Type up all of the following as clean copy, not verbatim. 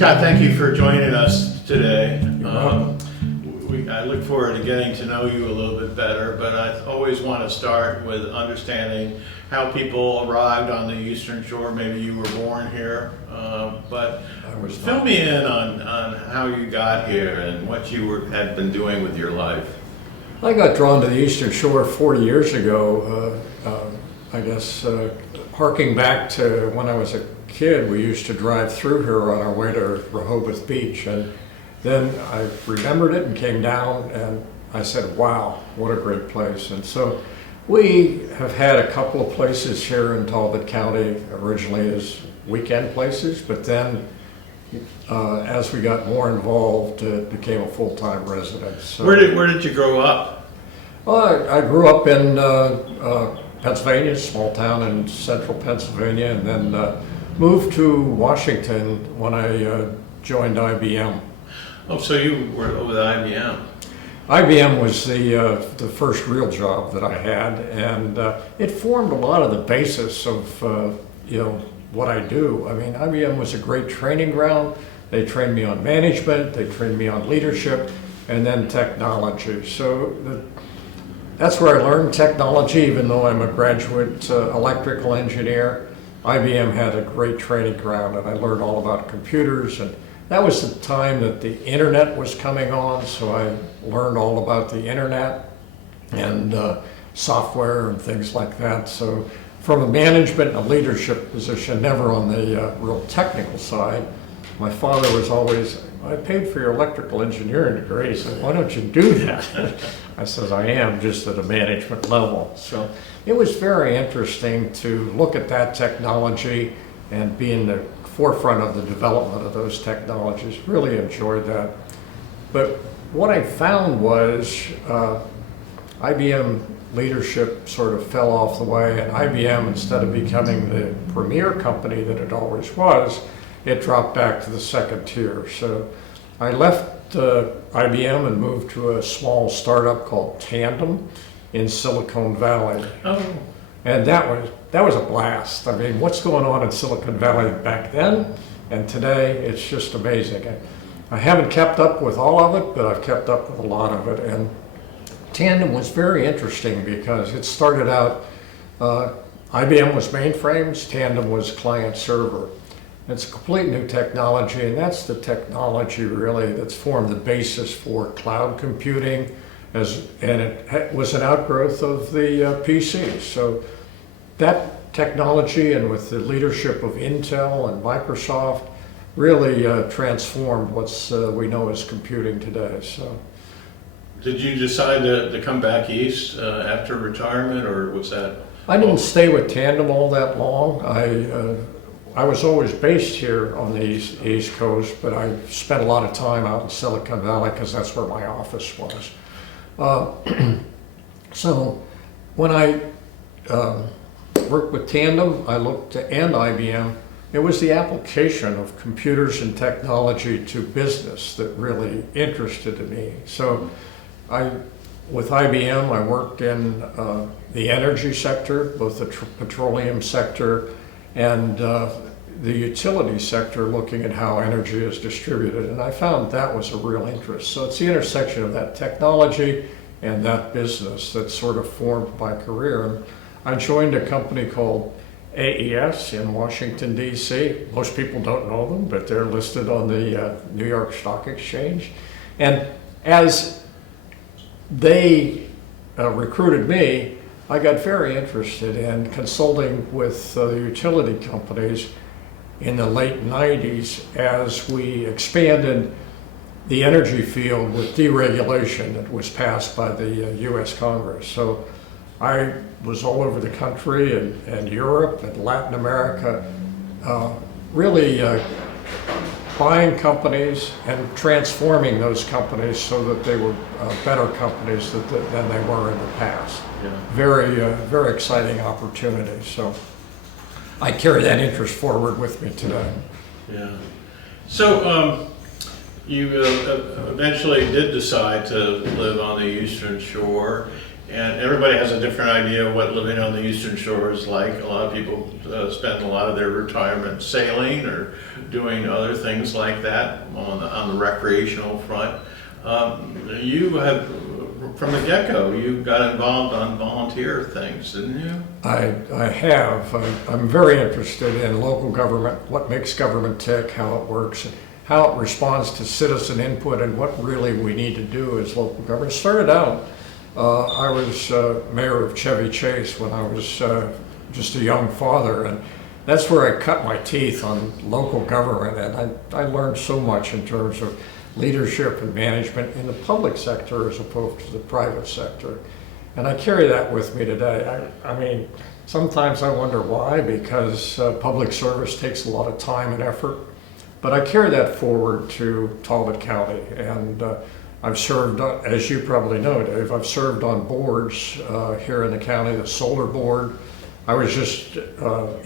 Scott, thank you for joining us today. welcome. I look forward to getting to know you a little bit better, but I always want to start with understanding how people arrived on the Eastern Shore. Maybe you were born here, but fill me in on how you got here and what you had been doing with your life. I got drawn to the Eastern Shore 40 years ago, I guess, harking back to when I was a kid. We used to drive through here on our way to Rehoboth Beach, and then I remembered it and came down and I said, wow, what a great place. And so we have had a couple of places here in Talbot County, originally as weekend places, but then as we got more involved, it became a full-time residence. So, Where did you grow up? I grew up in Pennsylvania, small town in central Pennsylvania, and then moved to Washington when I joined IBM. Oh, so you were with IBM. IBM was the first real job that I had, and it formed a lot of the basis of what I do. I mean, IBM was a great training ground. They trained me on management, they trained me on leadership, and then technology. So that's where I learned technology, even though I'm a graduate electrical engineer. IBM had a great training ground, and I learned all about computers, and that was the time that the internet was coming on, so I learned all about the internet and software and things like that. So from a management and a leadership position, never on the real technical side. My father was always, I paid for your electrical engineering degree. He said, why don't you do that? I said, I am, just at a management level. So it was very interesting to look at that technology and be in the forefront of the development of those technologies. Really enjoyed that. But what I found was IBM leadership sort of fell off the way, and IBM, instead of becoming the premier company that it always was, it dropped back to the second tier. So I left IBM and moved to a small startup called Tandem in Silicon Valley. Oh. And that was a blast. I mean, what's going on in Silicon Valley back then and today, it's just amazing. I haven't kept up with all of it, but I've kept up with a lot of it. And Tandem was very interesting because it started out, IBM was mainframes, Tandem was client server. It's a complete new technology, and that's the technology really that's formed the basis for cloud computing, and it was an outgrowth of the PC. So that technology, and with the leadership of Intel and Microsoft, really transformed what's we know as computing today. So, Did you decide to come back east after retirement, or was that? I didn't stay with Tandem all that long. I was always based here on the East Coast, but I spent a lot of time out in Silicon Valley because that's where my office was. So when I worked with Tandem, I looked to, and IBM, it was the application of computers and technology to business that really interested me. So with IBM, I worked in the energy sector, both the petroleum sector and the utility sector, looking at how energy is distributed. And I found that was a real interest. So it's the intersection of that technology and that business that sort of formed my career. And I joined a company called AES in Washington, D.C. Most people don't know them, but they're listed on the New York Stock Exchange. And as they recruited me, I got very interested in consulting with utility companies in the late 90s as we expanded the energy field with deregulation that was passed by the U.S. Congress. So I was all over the country and Europe and Latin America, really buying companies and transforming those companies so that they were better companies than they were in the past. Yeah. Very exciting opportunity. So I carry that interest forward with me today. Yeah. So you eventually did decide to live on the Eastern Shore, And everybody has a different idea of what living on the Eastern Shore is like. A lot of people spend a lot of their retirement sailing or doing other things like that on the recreational front. You have, from the get-go, you got involved on volunteer things, didn't you? I have. I'm very interested in local government, what makes government tick, how it works, how it responds to citizen input, and what really we need to do as local government. It started out, I was mayor of Chevy Chase when I was just a young father, and that's where I cut my teeth on local government, and I learned so much in terms of leadership and management in the public sector as opposed to the private sector. And I carry that with me today. I mean, sometimes I wonder why, because public service takes a lot of time and effort, but I carry that forward to Talbot County, and I've served, as you probably know, Dave, I've served on boards here in the county, the solar board. I was just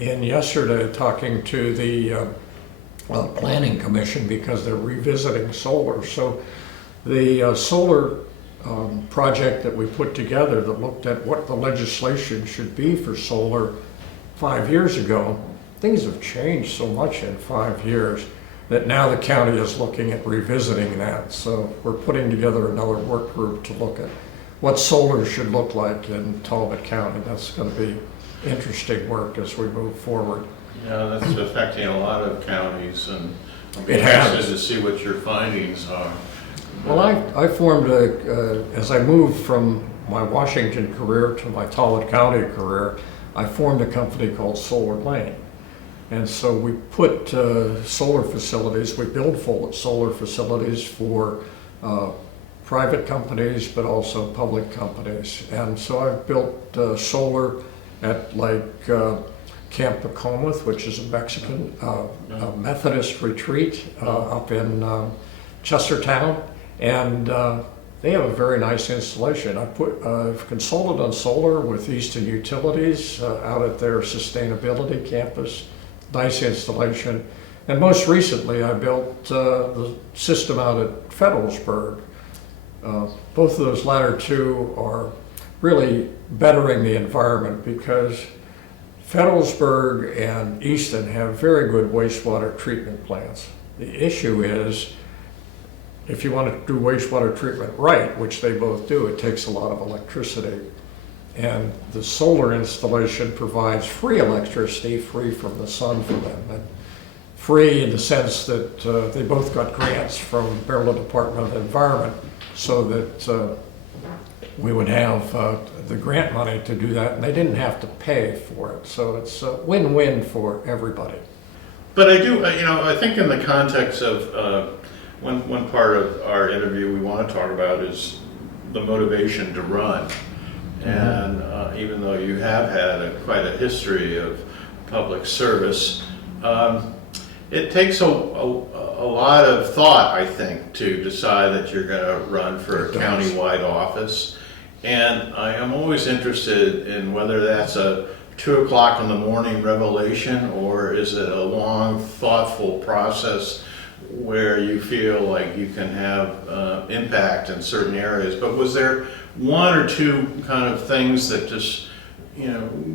in yesterday talking to the planning commission because they're revisiting solar. So the solar project that we put together that looked at what the legislation should be for solar 5 years ago, things have changed so much in 5 years that now the county is looking at revisiting that. So we're putting together another work group to look at what solar should look like in Talbot County. That's going to be interesting work as we move forward. Yeah, that's affecting a lot of counties, and I'm It has. interested to see what your findings are. Well, I formed as I moved from my Washington career to my Talbot County career, I formed a company called Solar Lane. And so we put solar facilities, we build solar facilities for private companies, but also public companies. And so I've built solar at Camp Pacomath, which is a Mexican Methodist retreat up in Chestertown. And they have a very nice installation. I've consulted on solar with Easton Utilities out at their sustainability campus. Nice installation. And most recently, I built the system out at Federalsburg. Both of those latter two are really bettering the environment because Federalsburg and Easton have very good wastewater treatment plants. The issue is, if you want to do wastewater treatment right, which they both do, it takes a lot of electricity. And the solar installation provides free electricity, free from the sun for them. And free in the sense that they both got grants from Maryland Department of Environment so that we would have the grant money to do that, and they didn't have to pay for it. So it's a win-win for everybody. But I do, I think in the context of one part of our interview we want to talk about is the motivation to run. And even though you have had quite a history of public service, it takes a lot of thought, I think, to decide that you're going to run for a county-wide office. And I am always interested in whether that's a 2 o'clock in the morning revelation, or is it a long, thoughtful process where you feel like you can have impact in certain areas. But was there one or two kind of things that just,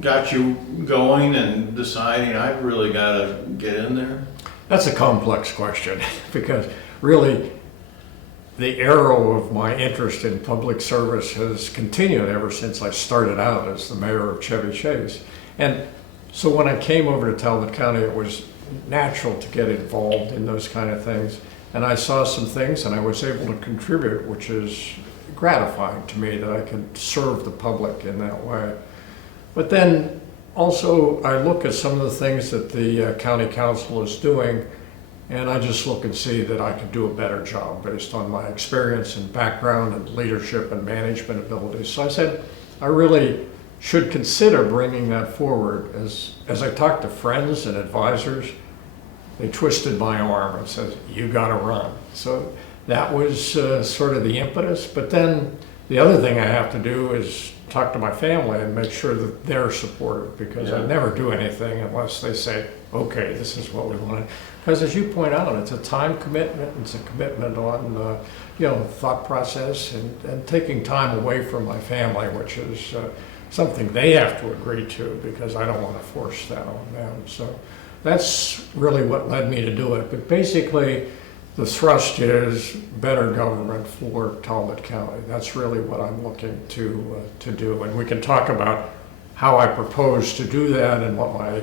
got you going and deciding I've really got to get in there? That's a complex question because really the arrow of my interest in public service has continued ever since I started out as the mayor of Chevy Chase. And so when I came over to Talbot County, it was natural to get involved in those kind of things. And I saw some things and I was able to contribute, which is gratifying to me that I could serve the public in that way. But then also I look at some of the things that the county council is doing, and I just look and see that I could do a better job based on my experience and background and leadership and management abilities. So I said, I really should consider bringing that forward. As I talked to friends and advisors, they twisted my arm and said, you gotta run. So that was sort of the impetus. But then The other thing I have to do is talk to my family and make sure that they're supportive, because I Yeah. never do anything unless they say, okay, this is what we want. Because as you point out, it's a time commitment, it's a commitment on, thought process and taking time away from my family, which is something they have to agree to, because I don't want to force that on them. So that's really what led me to do it. But basically, the thrust is better government for Talbot County. That's really what I'm looking to do. And we can talk about how I propose to do that and what my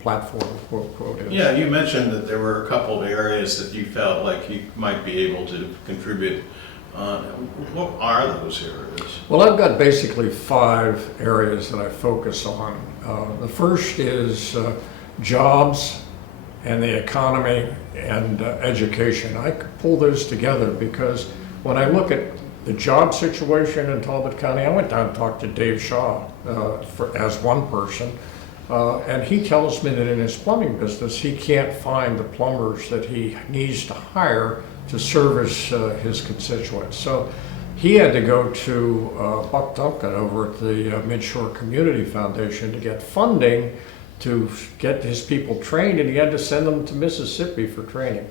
platform, quote, is. Yeah, you mentioned that there were a couple of areas that you felt like you might be able to contribute on. What are those areas? Well, I've got basically 5 areas that I focus on. The first is jobs and the economy and education. I could pull those together because when I look at the job situation in Talbot County, I went down and talked to Dave Shaw as one person, and he tells me that in his plumbing business, he can't find the plumbers that he needs to hire to service his constituents. So he had to go to Buck Duncan over at the Midshore Community Foundation to get funding to get his people trained, and he had to send them to Mississippi for training.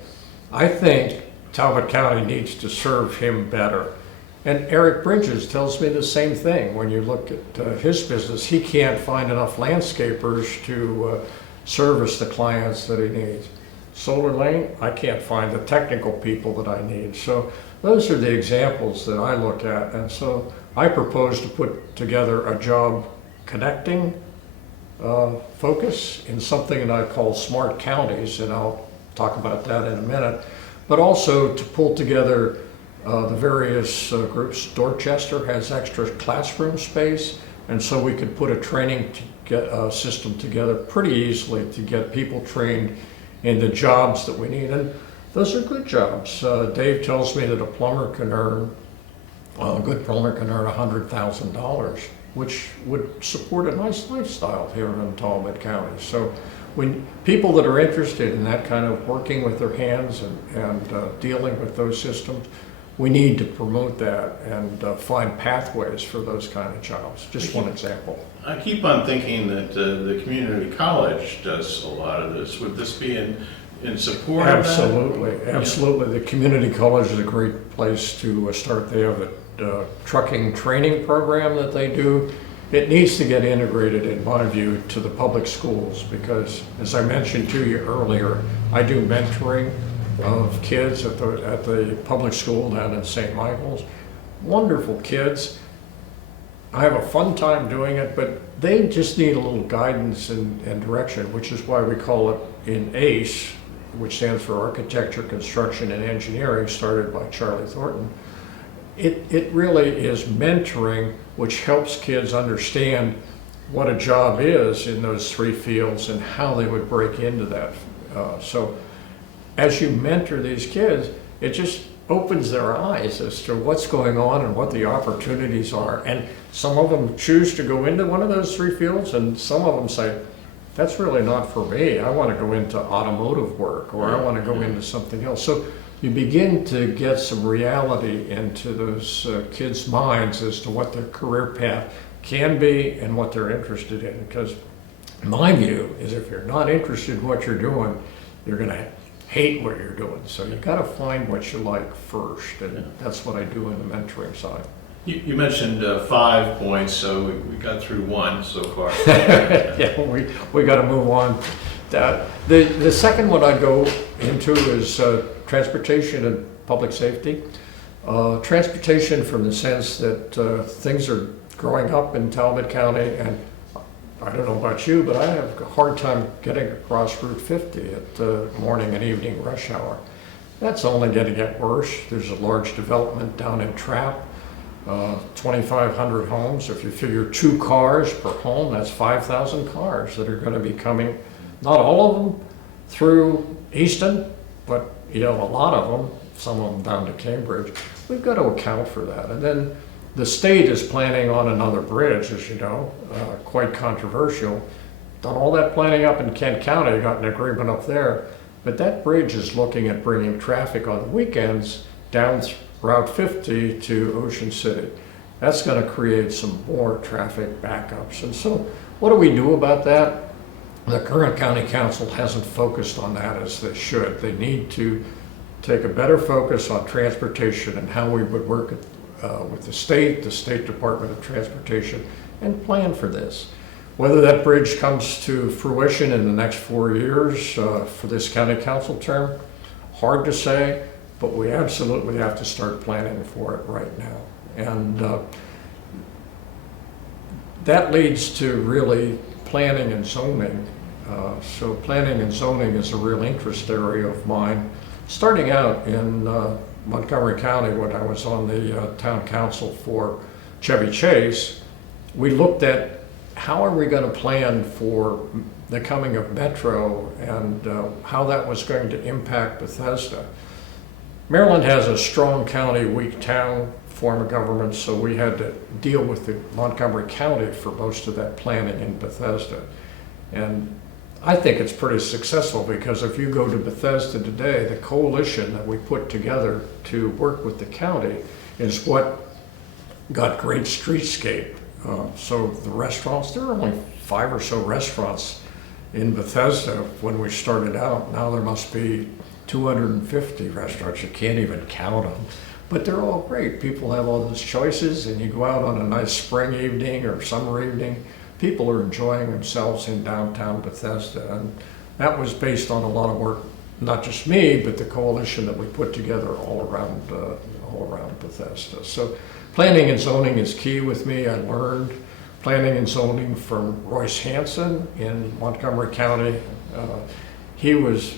I think Talbot County needs to serve him better. And Eric Bridges tells me the same thing. When you look at his business, he can't find enough landscapers to service the clients that he needs. Solar Lane, I can't find the technical people that I need. So those are the examples that I look at. And so I propose to put together a job connecting focus in something that I call smart counties, and I'll talk about that in a minute, but also to pull together the various groups. Dorchester has extra classroom space, and so we could put a training system together pretty easily to get people trained in the jobs that we need, and those are good jobs. Dave tells me that a plumber can earn, a good plumber can earn $100,000, which would support a nice lifestyle here in Talbot County. So when people that are interested in that kind of working with their hands and dealing with those systems, we need to promote that and find pathways for those kind of jobs. Just one example. I keep on thinking that the community college does a lot of this. Would this be in support of that? Absolutely, absolutely. The community college is a great place to start. They have a trucking training program that they do. It needs to get integrated, in my view, to the public schools, because as I mentioned to you earlier, I do mentoring of kids at the public school down in St. Michael's. Wonderful kids. I have a fun time doing it, but they just need a little guidance and direction, which is why we call it in ACE, which stands for Architecture, Construction, and Engineering, started by Charlie Thornton. It really is mentoring, which helps kids understand what a job is in those 3 fields and how they would break into that. So as you mentor these kids, it just opens their eyes as to what's going on and what the opportunities are. And some of them choose to go into one of those 3 fields, and some of them say, that's really not for me. I want to go into automotive work, or I want to go into something else. So you begin to get some reality into those kids' minds as to what their career path can be and what they're interested in. Because my view is if you're not interested in what you're doing, you're going to hate what you're doing. So you've got to find what you like first, and that's what I do in the mentoring side. You mentioned 5 points, so we got through 1 so far. Yeah, we got to move on. The second one I go into is transportation and public safety. Transportation from the sense that things are growing up in Talbot County, and I don't know about you, but I have a hard time getting across Route 50 at morning and evening rush hour. That's only going to get worse. There's a large development down in Trapp, 2,500 homes. If you figure 2 cars per home, that's 5,000 cars that are going to be coming, not all of them through Easton, but a lot of them, some of them down to Cambridge. We've got to account for that. And then the state is planning on another bridge, as you know, quite controversial. Done all that planning up in Kent County, got an agreement up there, but that bridge is looking at bringing traffic on the weekends down Route 50 to Ocean City. that's going to create some more traffic backups. And so what do we do about that? The current county council hasn't focused on that as they should. They need to take a better focus on transportation and how we would work with the state Department of Transportation, and plan for this. Whether that bridge comes to fruition in the next 4 years for this county council term, hard to say, but we absolutely have to start planning for it right now. And that leads to really planning and zoning. So planning and zoning is a real interest area of mine. Starting out in Montgomery County, when I was on the town council for Chevy Chase, we looked at how are we going to plan for the coming of Metro and how that was going to impact Bethesda. Maryland has a strong county, weak town form of government, so we had to deal with the Montgomery County for most of that planning in Bethesda. And I think it's pretty successful, because if you go to Bethesda today, the coalition that we put together to work with the county is what got great streetscape. So the restaurants, there were only 5 or so restaurants in Bethesda when we started out. Now there must be 250 restaurants. You can't even count them. But they're all great. People have all those choices, and you go out on a nice spring evening or summer evening, people are enjoying themselves in downtown Bethesda. And that was based on a lot of work, not just me, but the coalition that we put together all around Bethesda. So planning and zoning is key with me. I learned planning and zoning from Royce Hansen in Montgomery County. He was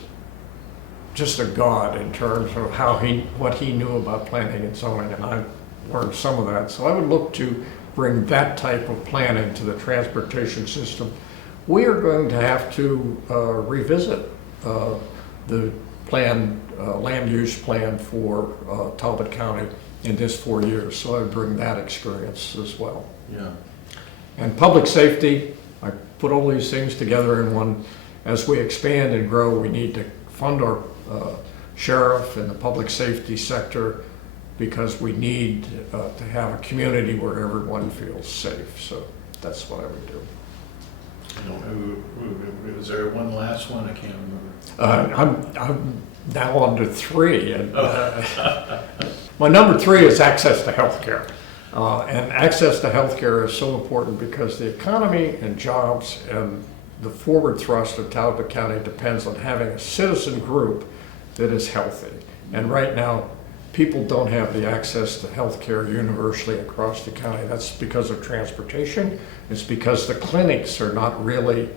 just a god in terms of what he knew about planning and zoning, and I learned some of that. So I would look to bring that type of planning to the transportation system. We are going to have to revisit the land use plan for Talbot County in this 4 years. So I would bring that experience as well. Yeah. And public safety, I put all these things together in one. As we expand and grow, we need to fund our sheriff and the public safety sector, because we need to have a community where everyone feels safe. So that's what I would do. I don't know, was there one last one? I can't remember. I'm now on to 3. And, my number 3 is access to health care. And access to health care is so important because the economy and jobs and the forward thrust of Talbot County depends on having a citizen group that is healthy. And right now, people don't have the access to health care universally across the county. That's because of transportation. It's because the clinics are not really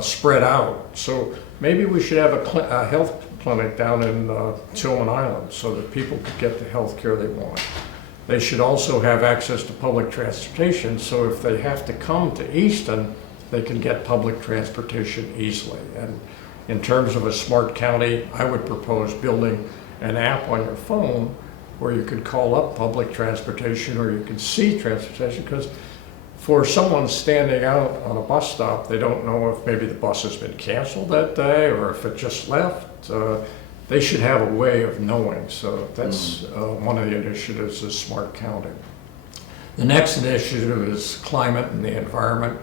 spread out. So maybe we should have a health clinic down in Tillman Island so that people could get the health care they want. They should also have access to public transportation, so if they have to come to Easton, they can get public transportation easily. And in terms of a smart county, I would propose building an app on your phone where you could call up public transportation or you can see transportation, because for someone standing out on a bus stop, they don't know if maybe the bus has been canceled that day or if it just left. They should have a way of knowing. So that's one of the initiatives is Smart County. The next initiative is climate and the environment.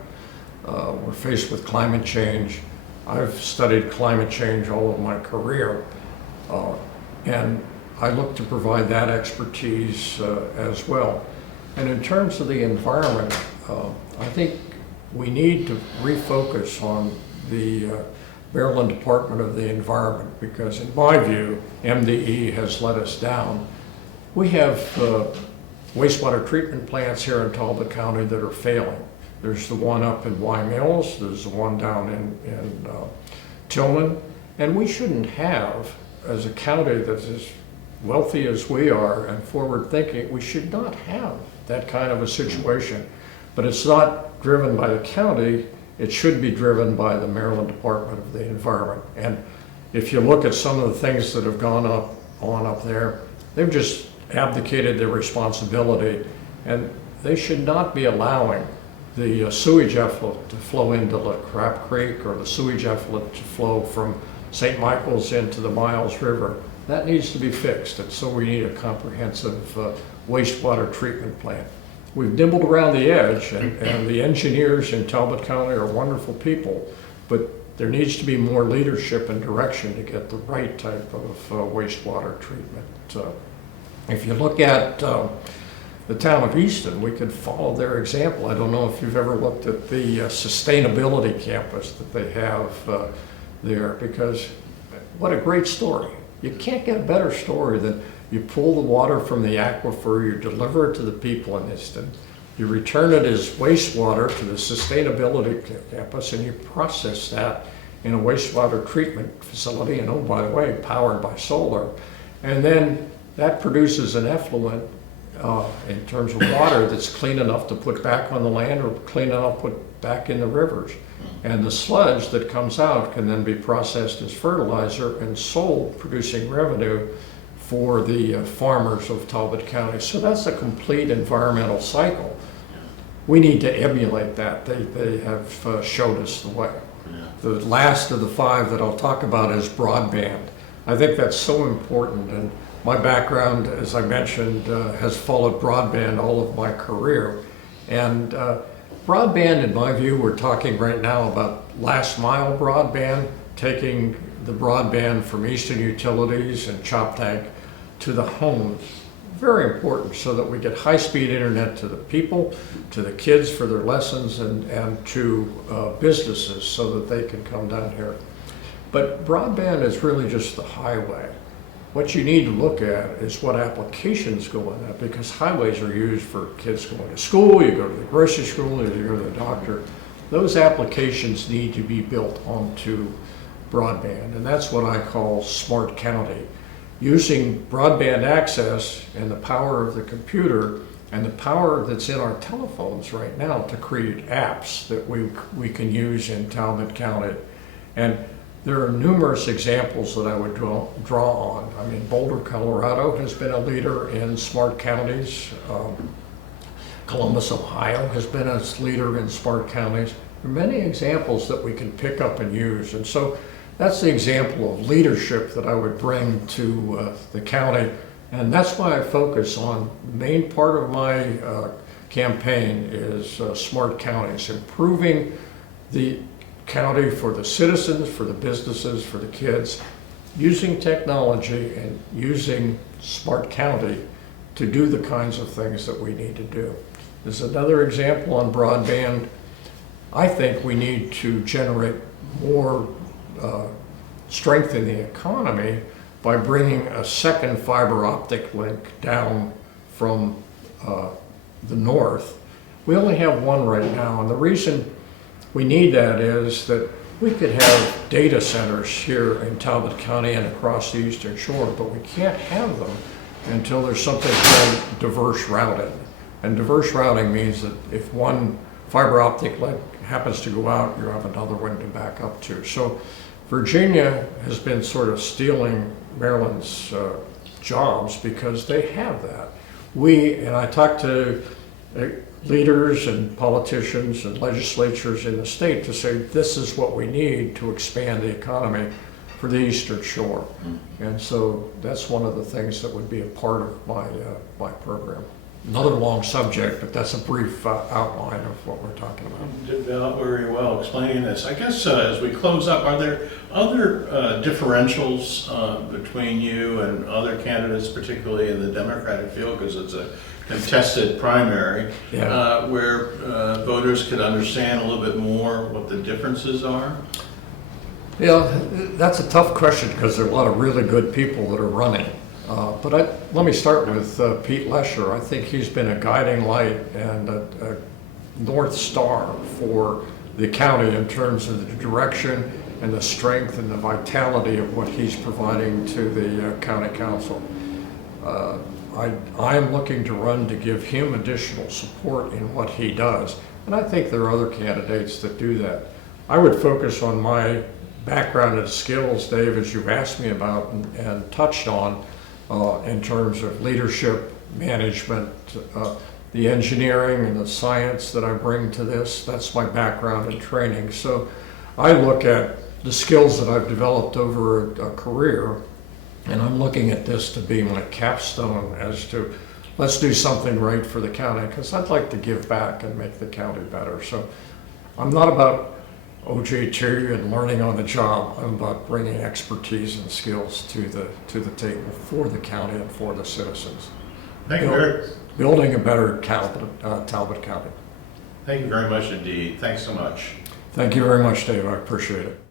We're faced with climate change. I've studied climate change all of my career, and I look to provide that expertise as well. And in terms of the environment, I think we need to refocus on the Maryland Department of the Environment, because in my view, MDE has let us down. We have wastewater treatment plants here in Talbot County that are failing. There's the one up in Y Mills, there's the one down in Tillman, and we shouldn't have, as a county that's as wealthy as we are and forward thinking, we should not have that kind of a situation. But it's not driven by the county, it should be driven by the Maryland Department of the Environment. And if you look at some of the things that have gone on up there, they've just abdicated their responsibility, and they should not be allowing the sewage effluent to flow into the Crab Creek or the sewage effluent to flow from St. Michael's into the Miles River. That needs to be fixed, and so we need a comprehensive wastewater treatment plant. we've nibbled around the edge, and the engineers in Talbot County are wonderful people, but there needs to be more leadership and direction to get the right type of wastewater treatment. If you look at the town of Easton, we could follow their example. I don't know if you've ever looked at the sustainability campus that they have there, because what a great story. You can't get a better story than you pull the water from the aquifer, you deliver it to the people in Easton, you return it as wastewater to the sustainability campus, and you process that in a wastewater treatment facility, and oh, by the way, powered by solar. And then that produces an effluent in terms of water that's clean enough to put back on the land or clean enough to put back in the rivers. And the sludge that comes out can then be processed as fertilizer and sold, producing revenue for the farmers of Talbot County. So that's a complete environmental cycle. We need to emulate that. They have showed us the way. The last of the 5 that I'll talk about is broadband. I think that's so important, and my background, as I mentioned, has followed broadband all of my career. And broadband, in my view, we're talking right now about last mile broadband, taking the broadband from Eastern Utilities and Choptank to the homes. Very important, so that we get high-speed internet to the people, to the kids for their lessons, and to businesses so that they can come down here. But broadband is really just the highway. What you need to look at is what applications go in that, because highways are used for kids going to school, you go to the grocery store, you go to the doctor. Those applications need to be built onto broadband, and that's what I call smart county. Using broadband access and the power of the computer and the power that's in our telephones right now to create apps that we can use in Talbot County. And there are numerous examples that I would draw on. I mean, Boulder, Colorado has been a leader in smart counties. Columbus, Ohio has been a leader in smart counties. There are many examples that we can pick up and use. And so that's the example of leadership that I would bring to the county. And that's why I focus on the main part of my campaign is smart counties, improving the county for the citizens, for the businesses, for the kids, using technology and using smart county to do the kinds of things that we need to do. There's another example on broadband. I think we need to generate more strength in the economy by bringing a second fiber optic link down from the north. We only have one right now, and the reason we need that is that we could have data centers here in Talbot County and across the Eastern Shore, but we can't have them until there's something called diverse routing. And diverse routing means that if one fiber optic link happens to go out, you have another one to back up to. So Virginia has been sort of stealing Maryland's jobs because they have that. And I talked to leaders and politicians and legislatures in the state to say this is what we need to expand the economy for the Eastern Shore. And so that's one of the things that would be a part of my program. Another long subject, but that's a brief outline of what we're talking about. You did very well explaining this. I guess as we close up, are there other differentials between you and other candidates, particularly in the Democratic field, because it's a contested primary, where voters could understand a little bit more what the differences are? Yeah, that's a tough question because there are a lot of really good people that are running. But let me start with Pete Lesher. I think he's been a guiding light and a North Star for the county in terms of the direction and the strength and the vitality of what he's providing to the county council. I'm looking to run to give him additional support in what he does, and I think there are other candidates that do that. I would focus on my background and skills, Dave, as you've asked me about and touched on, in terms of leadership, management, the engineering and the science that I bring to this. That's my background and training. So I look at the skills that I've developed over a career, and I'm looking at this to be my capstone as to let's do something right for the county, because I'd like to give back and make the county better. So I'm not about OJT and learning on the job. I'm about bringing expertise and skills to the table for the county and for the citizens. Thank you very, Building a better Talbot County. thank you very much indeed. Thanks so much. Thank you very much, Dave. I appreciate it.